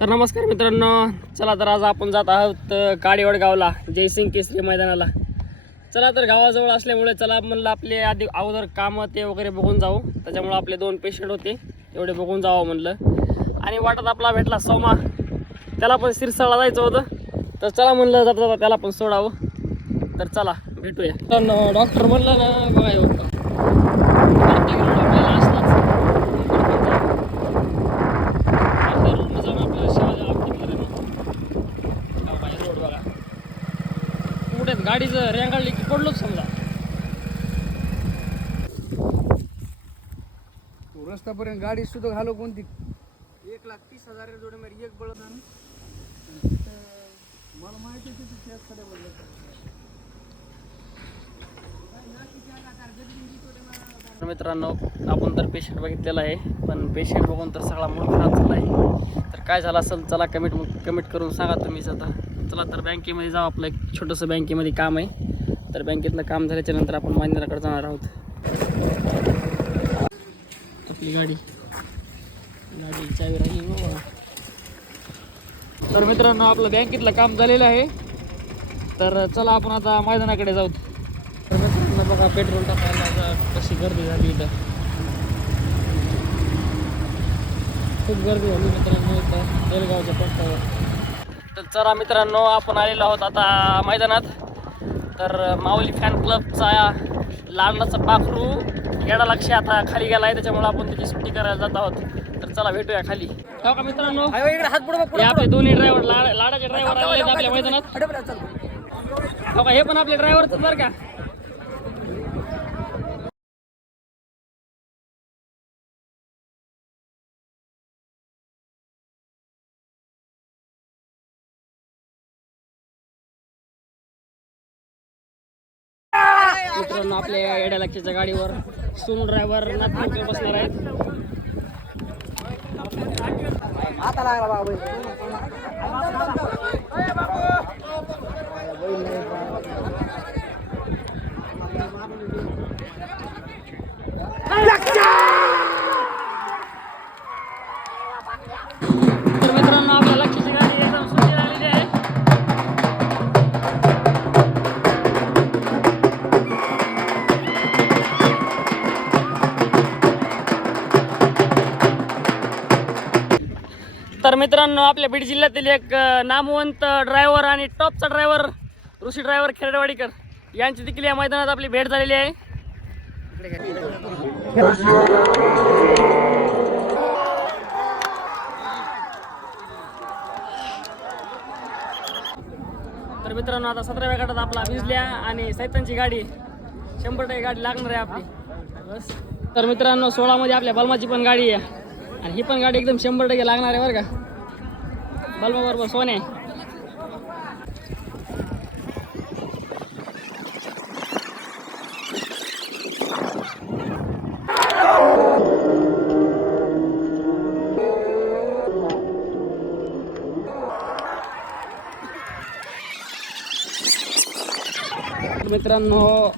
तर नमस्कार मित्रांनो, चला तर आज आपण जात आहोत काडीवड गावला जयसिंग केसरी मैदानाला. चला तर गावाजवळ असल्यामुळे चला म्हणलं आपले आधी अगोदर कामं ते वगैरे बघून जाऊ. त्याच्यामुळे आपले 2 पेशंट होते एवढे बघून जावं म्हणलं. आणि वाटत आपला भेटला सोमा, त्याला पण सिरसाळला जायचं होतं. तर चला म्हणलं जाता जाता त्याला पण सोडावं. तर चला भेटूया. तर डॉक्टर म्हणलं ना बघा येऊ का गाडीचं रेंगाळली की पडलोच समजा. रस्तापर्यंत गाडी सुद्धा घालो कोणती 1,30,000 जोडे मेरी एक बळद ना. मला माहिती मित्रांनो, आपण तर पेशंट बघितलेला आहे, पण पेशंट बघून तर सगळा मूड खराब झाला आहे. तर काय झालं असेल चला कमेंट करून सांगा तुम्हीच. आता चला तर बँकेमध्ये जाऊ, आपलं एक छोटंसं बँकेमध्ये काम आहे. तर बँकेतलं काम झाल्याच्या नंतर आपण मान्यराकडे जाणार आहोत. आपली गाडी चावी राहिली हो. तर मित्रांनो, आपलं बँकेतलं काम झालेलं आहे. तर चला आपण आता मैदानाकडे जाऊ. तर मित्रांनो बघा, पेट्रोल टाकायला कशी गर्दी झाली इथं, खूप गर्दी झाली मित्रांनो इथं बेलगावच्या पट्ट्यावर. तर चला मित्रांनो, आपण आलेलो आहोत आता मैदानात. तर माऊली फॅन क्लबचा लहानाचा पाखरू येडा लक्ष आता खाली गेला आहे, त्याच्यामुळे आपण त्याची सुट्टी करायला जात आहोत. तर चला भेटूया खाली. हो का मित्रांनो, हे आपले दोन्ही ड्रायव्हर लाडाचे ड्रायव्हर आले आपल्या मैदानात. हो का, हे पण आपले ड्रायव्हरच बरं का. मित्रांनो, आपल्या येड्या लक्षाच्या गाडीवर सोनू ड्रायव्हर नाथपूरकर बसणार आहेत. आता लागला बाबा. तर मित्रांनो, आपल्या लक्षाची गाडी एकदम सुंदर आलेली आहे. तर मित्रांनो, आपल्या बीड जिल्ह्यातील एक नामवंत ड्रायव्हर आणि टॉपचा ड्रायव्हर ऋषी ड्रायव्हर खेरडेवाडीकर यांची देखील या मैदानात आपली भेट झालेली आहे. तर मित्रांनो, आता 17व्या गटात आपला भिजल्या आणि सैतानची गाडी 100% गाडी लागणार आहे आपली बस. तर मित्रांनो, 16 मध्ये आपल्या बलमाची पण गाडी आहे आणि ही पण गाडी एकदम 100% लागणार आहे बरं का. बलमा बरोबर सोने. मित्रांनो,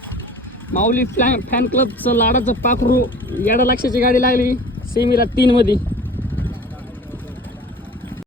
माऊली फॅन क्लबचं लाडाचं पाखरू येडा लक्षाची गाडी लागली सेमीला 3 मध्ये.